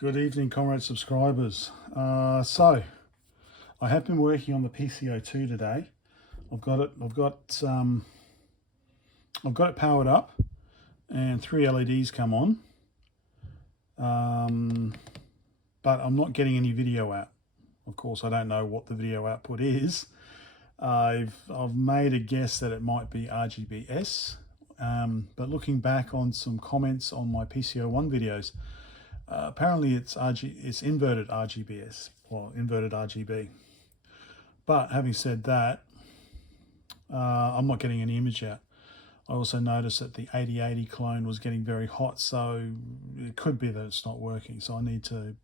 Good evening, comrade subscribers. So I have been working on the PCO2 today. I've got it powered up, and 3 LEDs come on. But I'm not getting any video out. Of course, I don't know what the video output is. I've made a guess that it might be RGBS, but looking back on some comments on my PCO1 videos, apparently it's inverted RGBS or inverted RGB. But having said that, I'm not getting any image out. I also noticed that the 8080 clone was getting very hot, so it could be that it's not working. So I need to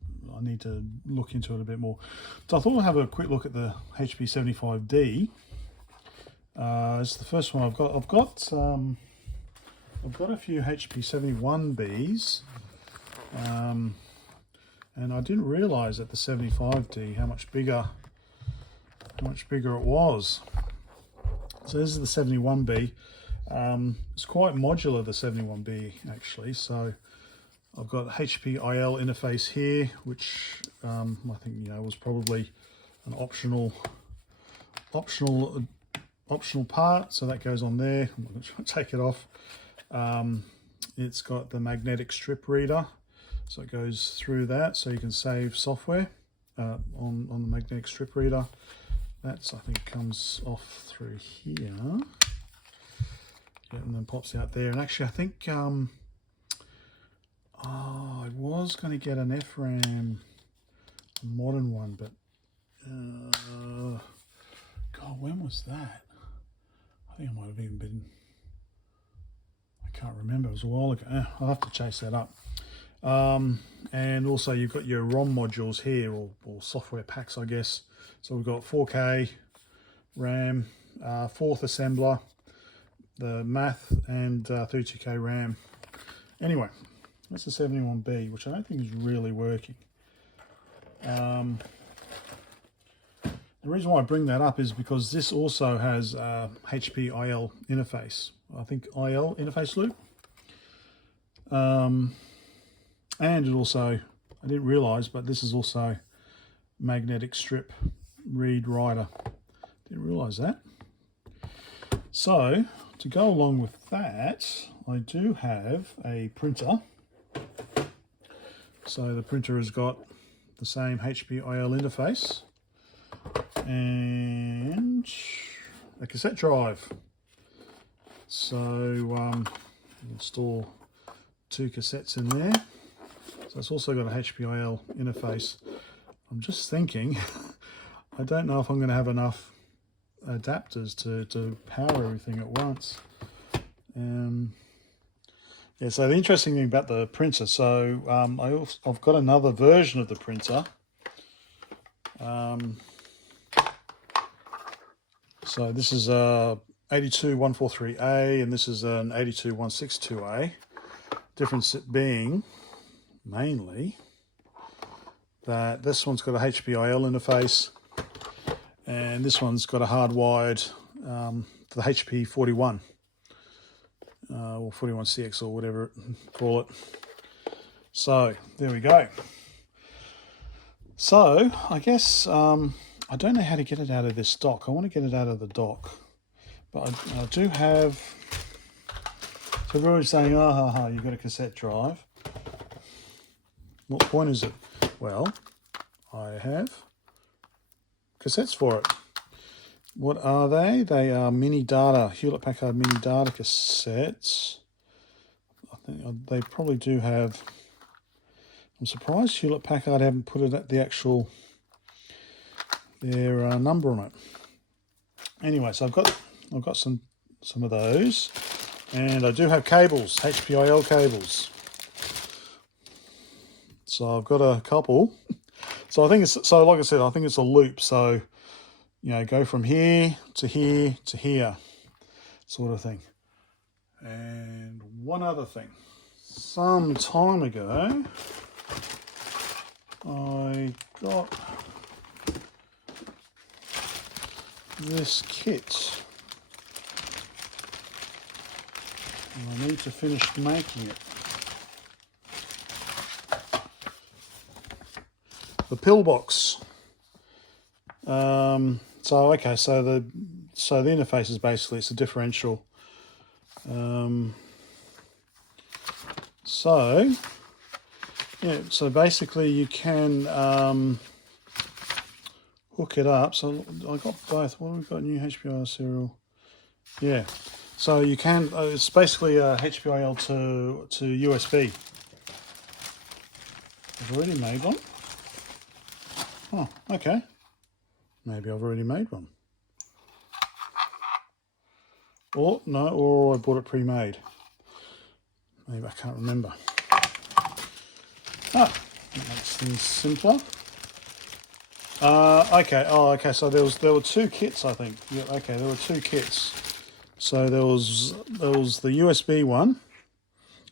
look into it a bit more. So I thought I'd have a quick look at the HP-75D. It's the first one I've got. I've got a few HP-71Bs. And I didn't realize at the 75D how much bigger it was. So this is the 71B. It's quite modular, the 71B actually. So I've got HP-IL interface here, which I think was probably an optional part. So that goes on there. I'm going to take it off. It's got the magnetic strip reader. So it goes through that, so you can save software on the magnetic strip reader. That's, I think, comes off through here, and then pops out there. And actually, I think I was going to get an FRAM, a modern one, but God, when was that? I think I might have even been. I can't remember. It was a while ago. I'll have to chase that up. And also you've got your ROM modules here, or software packs, I guess. So we've got 4K RAM, 4th assembler, the math, and 32K RAM. Anyway, that's the 71B, which I don't think is really working. The reason why I bring that up is because this also has HP-IL interface. I think IL interface loop. And it also, I didn't realize, but this is also magnetic strip read writer. Didn't realize that. So to go along with that, I do have a printer. So the printer has got the same HP-IL interface and a cassette drive. So install 2 cassettes in there. So it's also got a HP-IL interface. I'm just thinking, I don't know if I'm going to have enough adapters to power everything at once. Yeah, so the interesting thing about the printer, so I've got another version of the printer. So this is a 82143A and this is an 82162A. Difference being mainly that this one's got a HP-IL interface and this one's got a hardwired for the HP-41 or 41CX or whatever call it. So there we go. So I guess I don't know how to get it out of this dock. I want to get it out of the dock, but I do have. So everybody's saying, you've got a cassette drive. What point is it? Well, I have cassettes for it. What are they? They are Mini Data, Hewlett-Packard Mini Data Cassettes. I think they probably do have. I'm surprised Hewlett-Packard haven't put it at the actual their number on it. Anyway, so I've got some of those, and I do have cables, HP-IL cables. So I've got a couple. So I think it's, so like I said, I think it's a loop. So, go from here to here to here, sort of thing. And one other thing. Some time ago, I got this kit. And I need to finish making it. the Pillbox. So okay, so the interface is basically, it's a differential. So yeah, so basically you can hook it up. So I got both. What have we got? New HP-IL serial. Yeah. So you can. It's basically a HP-IL to USB. I've already made one. Oh, okay. Maybe I've already made one. Or no, or I bought it pre-made. Maybe I can't remember. Ah, that makes things simpler. Okay. Oh, okay. So there were two kits, I think. Yeah. Okay, there were two kits. So there was the USB one.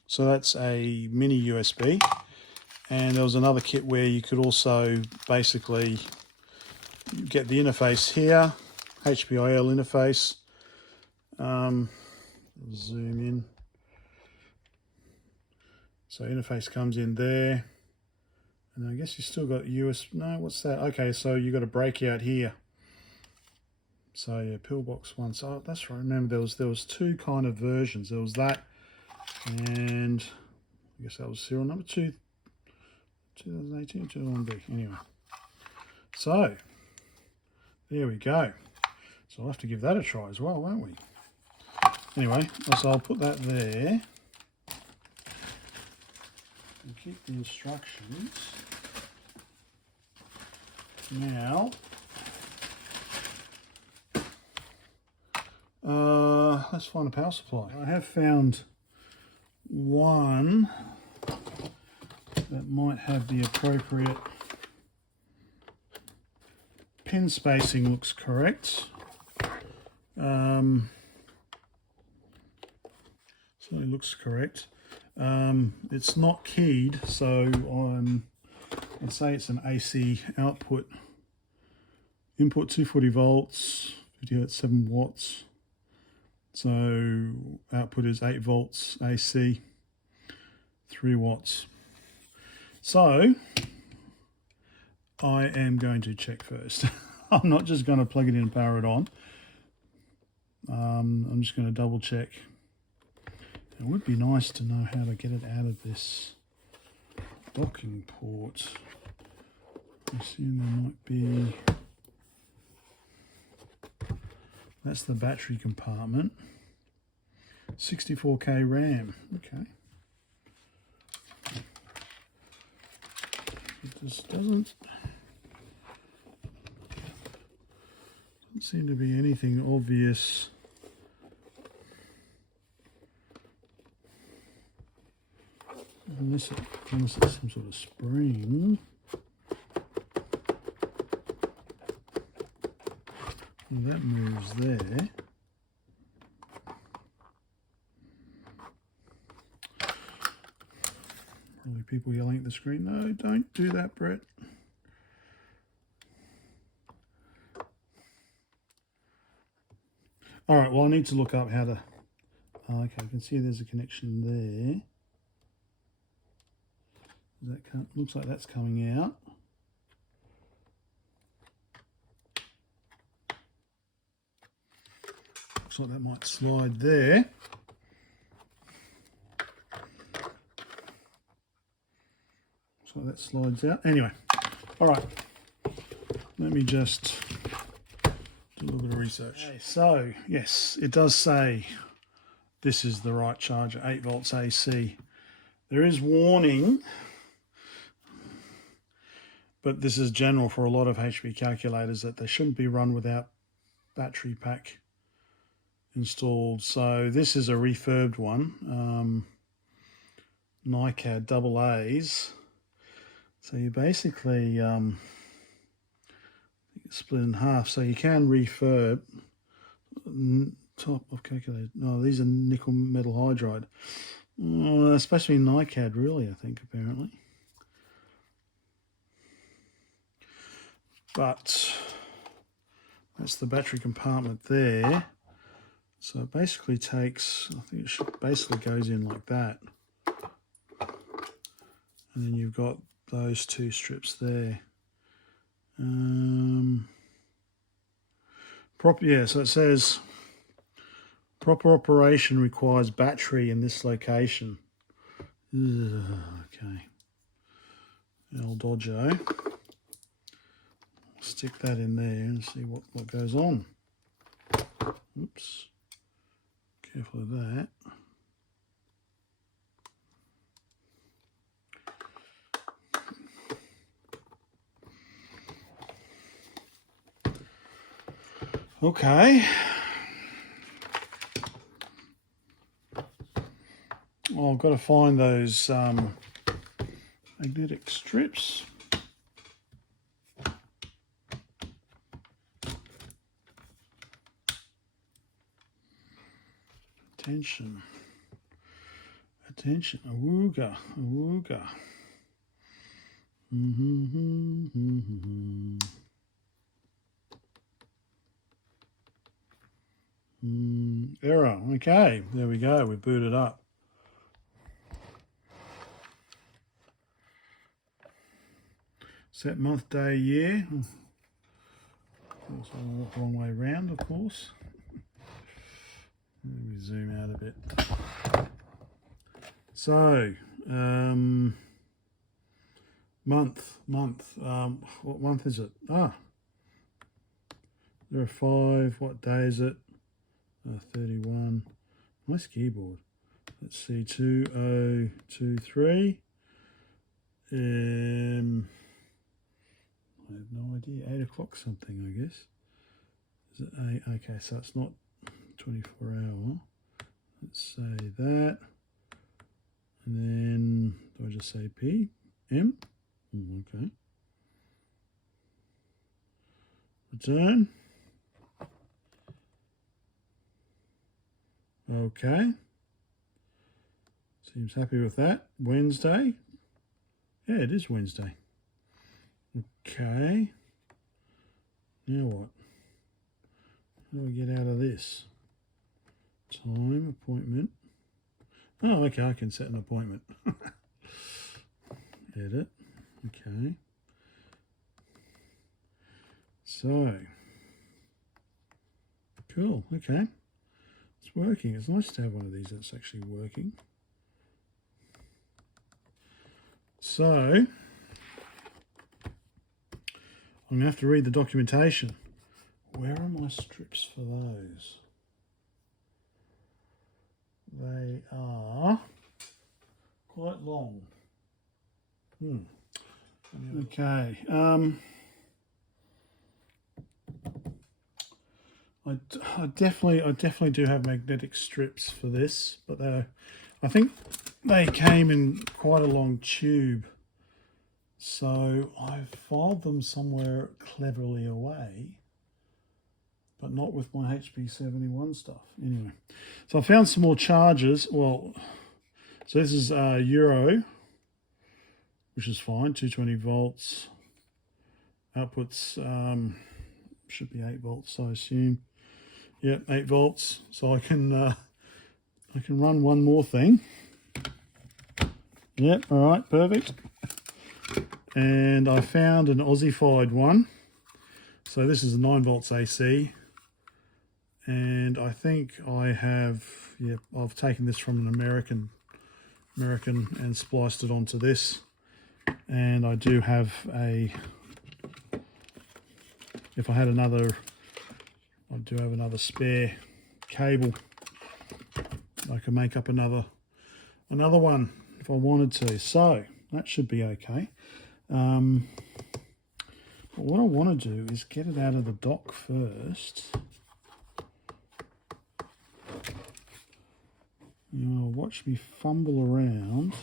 So that's a mini USB, and there was another kit where you could also basically get the interface here, HP-IL interface. Zoom in. So interface comes in there. And I guess you still got US. No, what's that? Okay, so you got a breakout here. So yeah, Pillbox one. So that's right. Remember, there was two kind of versions. There was that, and I guess that was serial number 2018, 21B. Anyway, so there we go. So I'll have to give that a try as well, won't we? Anyway, so I'll put that there and keep the instructions. Now, let's find a power supply. I have found one that might have the appropriate pin spacing. Looks correct. Certainly looks correct. It's not keyed, so I'd say it's an AC output. Input 240 volts, 50 hertz, 7 watts. So output is 8 volts AC, 3 watts. So I am going to check first. I'm not just going to plug it in and power it on. I'm just going to double check. It would be nice to know how to get it out of this docking port. I assume there might be... That's the battery compartment. 64K RAM. Okay. It just doesn't seem to be anything obvious. Unless it's some sort of spring. Well, that moves there. Probably people yelling at the screen, no, don't do that, Brett. All right, well, I need to look up how to... okay, I can see there's a connection there. Looks like that's coming out. Looks like that might slide there. Looks like that slides out. Anyway, all right. Let me just do a little bit of research. Okay, so, yes, it does say this is the right charger, 8 volts AC. There is warning, but this is general for a lot of HP calculators, that they shouldn't be run without battery pack installed. So this is a refurbed one, NiCad double A's. So you basically split in half. So you can refurb. Top of calculator. No, these are nickel metal hydride. Especially NiCad, really, I think, apparently. But that's the battery compartment there. So it basically takes, I think it basically goes in like that. And then you've got those two strips there. So it says proper operation requires battery in this location. Okay. El Dodjo. Stick that in there and see what goes on. Oops. Careful of that. Okay. Oh, I've got to find those magnetic strips. Attention. Attention. Awooga. Awooga. Error. Okay, there we go. We booted up. Set month, day, year. Also, wrong way round, of course. Let me zoom out a bit. So, month. What month is it? 05. What day is it? 31. Nice keyboard. Let's see, 2023. I have no idea. 8 o'clock something, I guess. Is it 8? Okay, so it's not 24 hour. Let's say that. And then, do I just say PM? Okay. Return. Okay. Seems happy with that. Wednesday. Yeah, it is Wednesday. Okay. Now what? How do I get out of this? Time, appointment. Oh, okay, I can set an appointment. Edit. Okay. So. Cool, okay. It's working. It's nice to have one of these that's actually working. So, I'm going to have to read the documentation. Where are my strips for those? They are quite long. Okay. I definitely do have magnetic strips for this, but I think they came in quite a long tube, so I've filed them somewhere cleverly away, but not with my HP71 stuff. Anyway, so I found some more chargers. Well, so this is Euro, which is fine, 220 volts. Outputs should be 8 volts, I assume. Yep, 8 volts. So I can run one more thing. Yep, all right, perfect. And I found an Aussie-fied one. So this is a 9 volts AC. And I think I have, yep, I've taken this from an American and spliced it onto this. And I do have if I had another, I do have another spare cable. I can make up another one if I wanted to. So that should be okay. But what I want to do is get it out of the dock first. You'll watch me fumble around.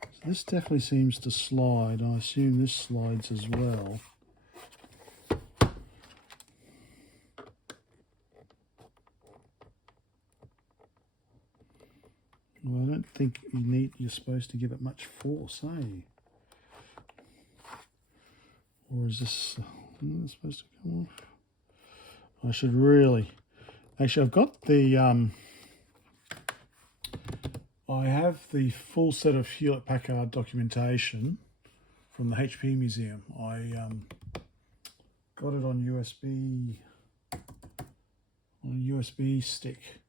So this definitely seems to slide. I assume this slides as well. Well, I don't think you're supposed to give it much force, eh? Or is this supposed to come off? I should really... Actually, I've got the... I have the full set of Hewlett-Packard documentation from the HP Museum. I got it on USB stick,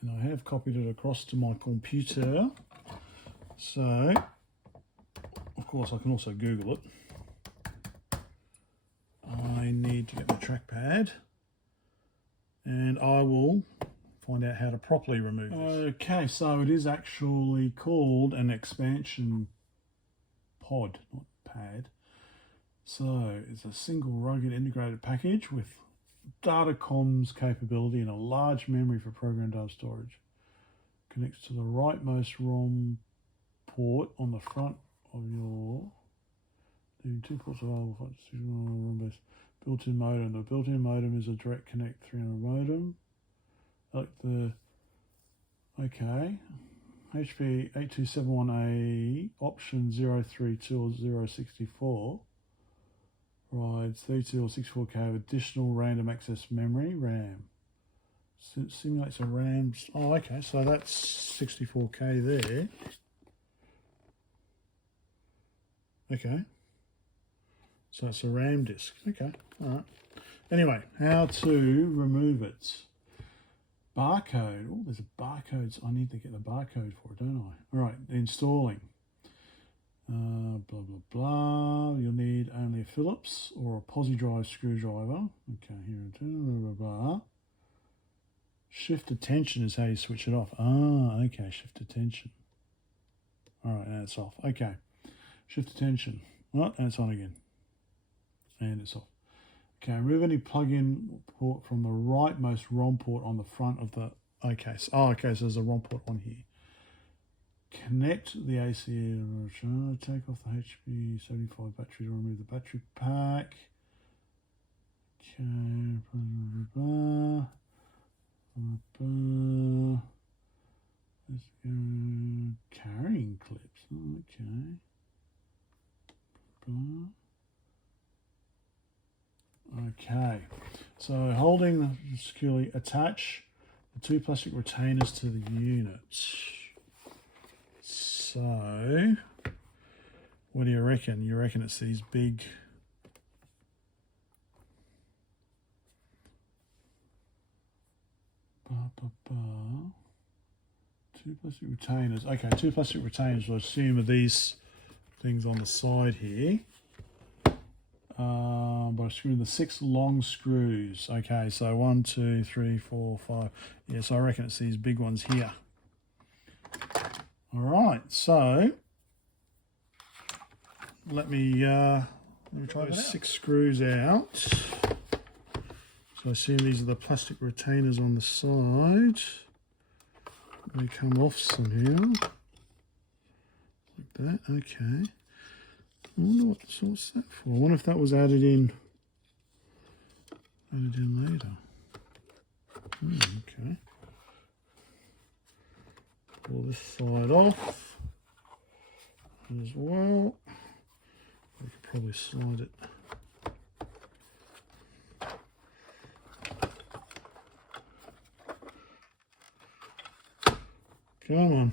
and I have copied it across to my computer. So, of course, I can also Google it. I need to get my trackpad, and I will find out how to properly remove this. Okay, so it is actually called an expansion pod, not pad. So it's a single rugged integrated package with data comms capability and a large memory for program data storage. Connects to the rightmost ROM port on the front of your 2 ports available for ROM-based built-in modem. The built-in modem is a direct connect 300 modem. Like the HP 8271A option 032 or 064 provides 32 or 64K of additional random access memory RAM. Simulates a RAM. Oh, okay, so that's 64K there. Okay, so it's a RAM disk. Okay, all right. Anyway, how to remove it. Barcode. Oh, there's a barcode. I need to get the barcode for it, don't I? All right, installing. Blah, blah, blah. You'll need only a Phillips or a posi drive screwdriver. Okay, here, blah, blah, blah. Shift attention is how you switch it off. Ah, okay, shift attention. All right, now it's off. Okay, shift attention. Oh, and it's on again. And it's off. Okay, remove any plug-in port from the rightmost ROM port on the front of the... Okay, so there's a ROM port on here. Connect the AC. Take off the HP75 battery to remove the battery pack. Okay, let's go. Carrying clips. Okay. Okay, so holding securely, attach the 2 plastic retainers to the unit. So, what do you reckon? You reckon it's these big... Two plastic retainers. Okay, 2 plastic retainers. I assume are these things on the side here. By screwing the 6 long screws. Okay, so 1, 2, 3, 4, 5. Yes, I reckon it's these big ones here. All right, so let me try the 6 screws out. So I assume these are the plastic retainers on the side. They come off somehow, like that. Okay. I wonder what's that for. I wonder if that was added in later. Okay. Pull this side off as well. I could probably slide it. Come on.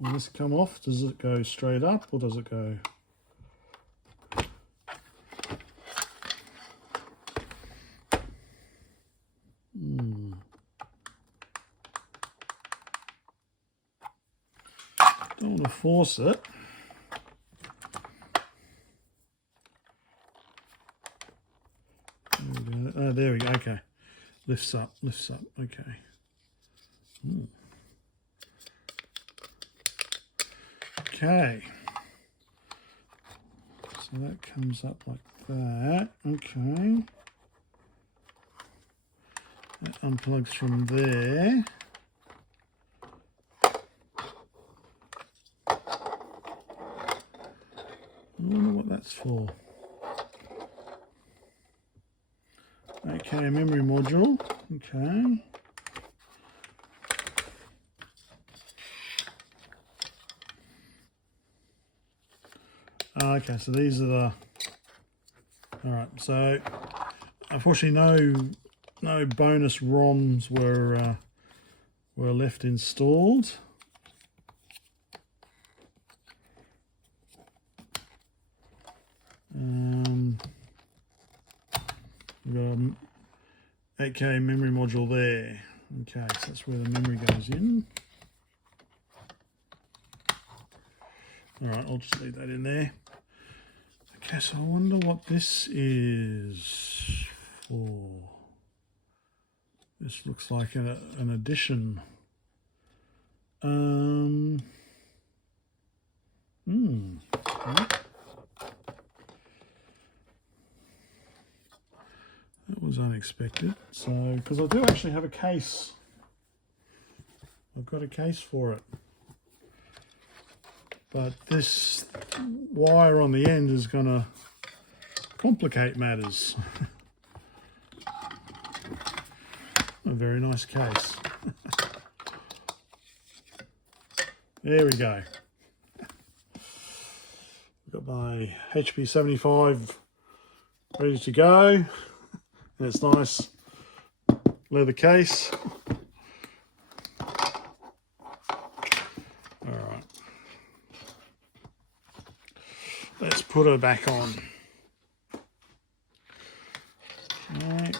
Will this come off? Does it go straight up or does it go? Don't want to force it. There we go. Oh, there we go. Okay. Lifts up. Okay. Ooh. Okay, so that comes up like that. Okay, that unplugs from there. I wonder what that's for. Okay, a memory module. Okay. Okay, so these are the... All right, so unfortunately no bonus ROMs were left installed. We've got an 8K memory module there. Okay, so that's where the memory goes in. All right, I'll just leave that in there. Okay, so I wonder what this is for. This looks like an addition. That was unexpected. So, because I do actually have a case. I've got a case for it. But this wire on the end is going to complicate matters. A very nice case. There we go. I've got my HP-75 ready to go. And it's nice leather case. Alright. Let's put her back on. Okay.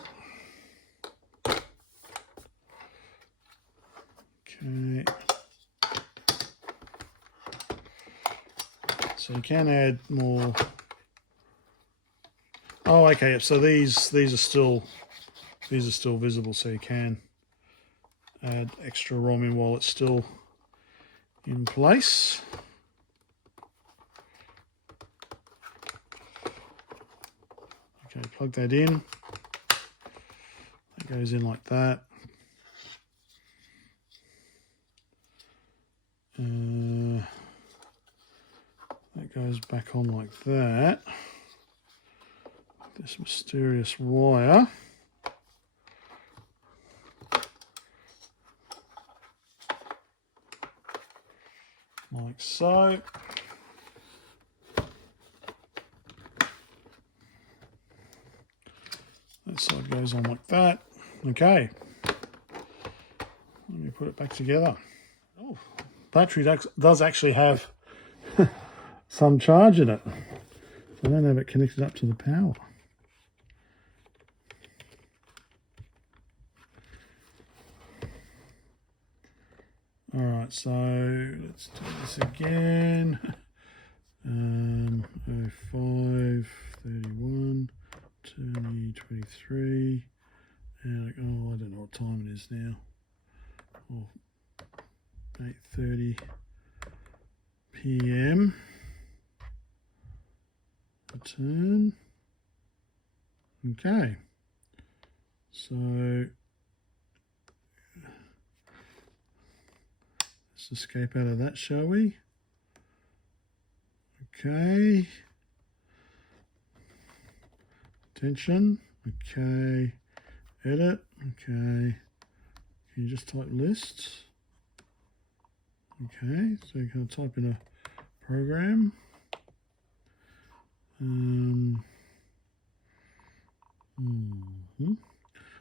Okay. So you can add more. Oh, okay. So these are still visible, so you can add extra ROM in while it's still in place. Okay, plug that in. That goes in like that. That goes back on like that. This mysterious wire. Like so. That side goes on like that. Okay. Let me put it back together. Oh, battery does actually have some charge in it. I don't have it connected up to the power. All right, so let's do this again. 05, 31, 23, and oh, I don't know what time it is now. Oh, 8:30 p.m. Return. Okay, so let's escape out of that, shall we? Okay. Attention. Okay. Edit. Okay. Can you just type lists? Okay. So you can type in a program.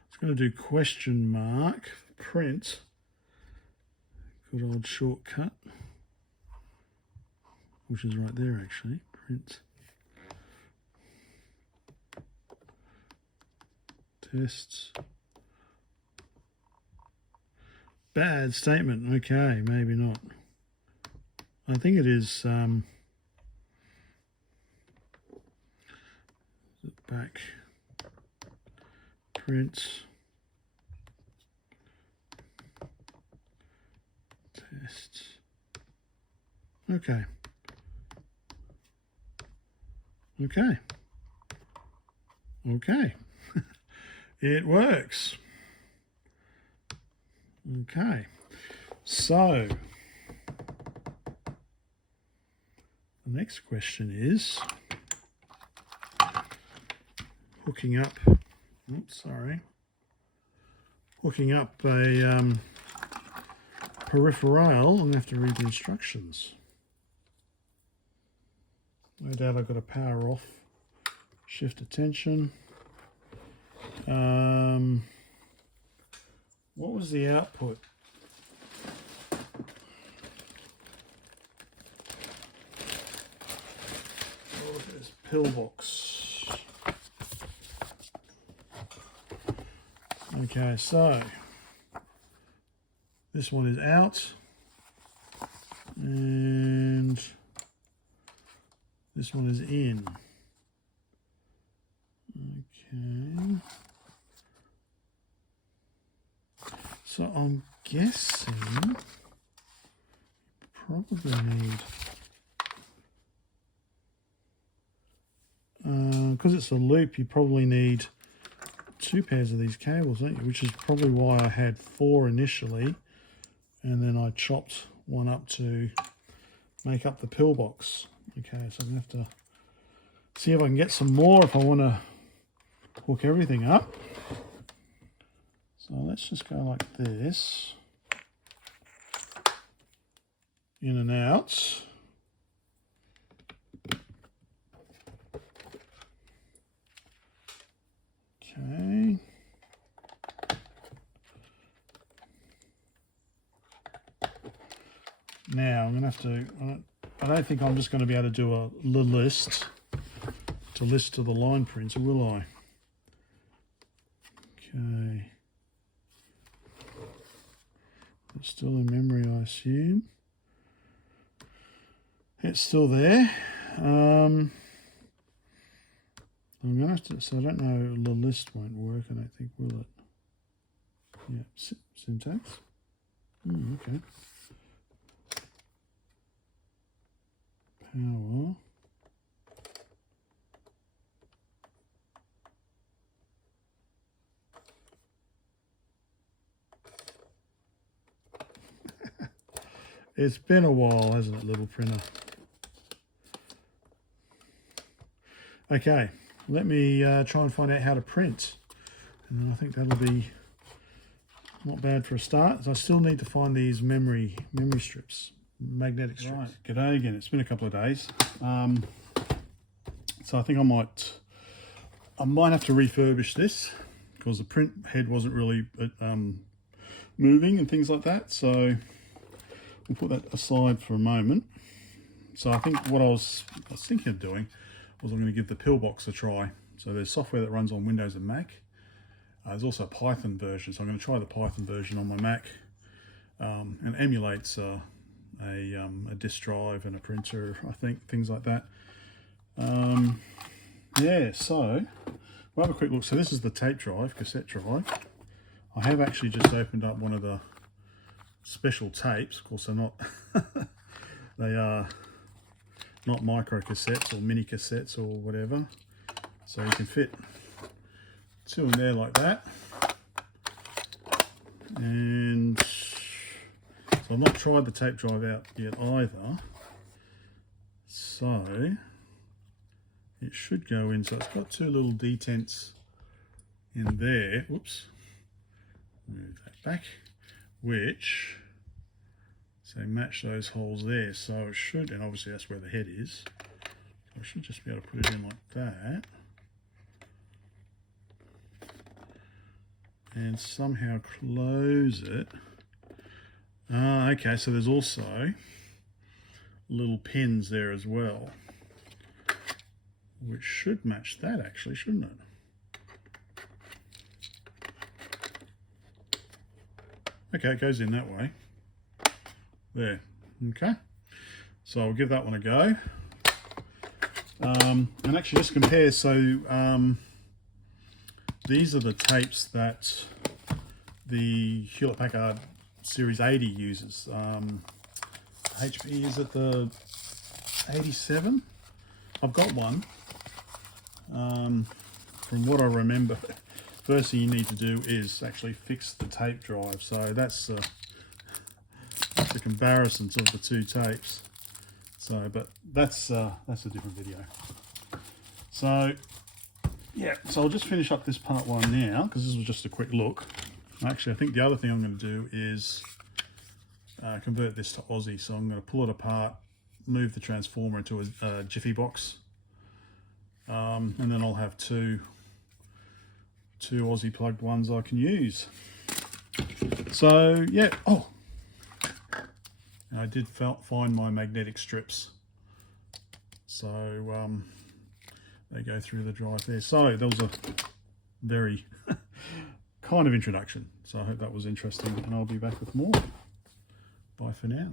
It's going to do question mark print. Good old shortcut, which is right there actually. Print. Tests. Bad statement. Okay, maybe not. I think it is back. Print. Test. Okay. Okay. Okay. It works. Okay. So the next question is hooking up. Oops, sorry. Hooking up a peripheral. I'm going to have to read the instructions. No doubt I've got to power off, shift attention. what was the output? Oh, there's Pillbox. Okay, so this one is out, and this one is in. Okay. So I'm guessing you probably need, because it's a loop, you probably need 2 pairs of these cables, don't you? Which is probably why I had 4 initially, and then I chopped one up to make up the Pillbox. Okay, so I'm going to have to see if I can get some more if I want to hook everything up. So let's just go like this, in and out. Okay. Now I'm going to have to, I don't think I'm just going to be able to do a list to the line printer, will I? Okay. It's still in memory, I assume. It's still there. I'm going to have to, so I don't know, the list won't work, I don't think, will it? Yeah, syntax. Okay. Power. It's been a while, hasn't it, little printer? Okay, let me try and find out how to print, and then I think that'll be not bad for a start. So I still need to find these memory strips, magnetic strips. Right, g'day again. It's been a couple of days, so I think I might have to refurbish this because the print head wasn't really moving and things like that. So we'll put that aside for a moment. So I think what I was thinking of doing was I'm going to give the Pillbox a try. So there's software that runs on Windows and Mac. There's also a Python version, so I'm going to try the Python version on my Mac, and emulates a disk drive and a printer, I think, things like that. Yeah, so we'll have a quick look. So this is the tape drive, cassette drive. I have actually just opened up one of the special tapes. Of course, they're not they are not micro cassettes or mini cassettes or whatever, so you can fit 2 in there like that. And so I've not tried the tape drive out yet either, so it should go in. So it's got 2 little detents in there. Whoops, move that back, which, so match those holes there. So it should, and obviously that's where the head is. So I should just be able to put it in like that, and somehow close it. Okay, so there's also little pins there as well, which should match that actually, shouldn't it? Okay, it goes in that way. There, okay. So I'll give that one a go. And actually just compare, so these are the tapes that the Hewlett-Packard Series 80 uses. HP, is it the 87? I've got one. From what I remember, first thing you need to do is actually fix the tape drive. So that's a comparison of the 2 tapes. So, but that's a different video. So yeah, so I'll just finish up this part 1 now, because this was just a quick look. Actually, I think the other thing I'm going to do is convert this to Aussie. So I'm going to pull it apart, move the transformer into a Jiffy box, and then I'll have two Aussie plugged ones I can use. So yeah, oh, I did find my magnetic strips. So they go through the drive there. So there was a very kind of introduction. So I hope that was interesting, and I'll be back with more. Bye for now.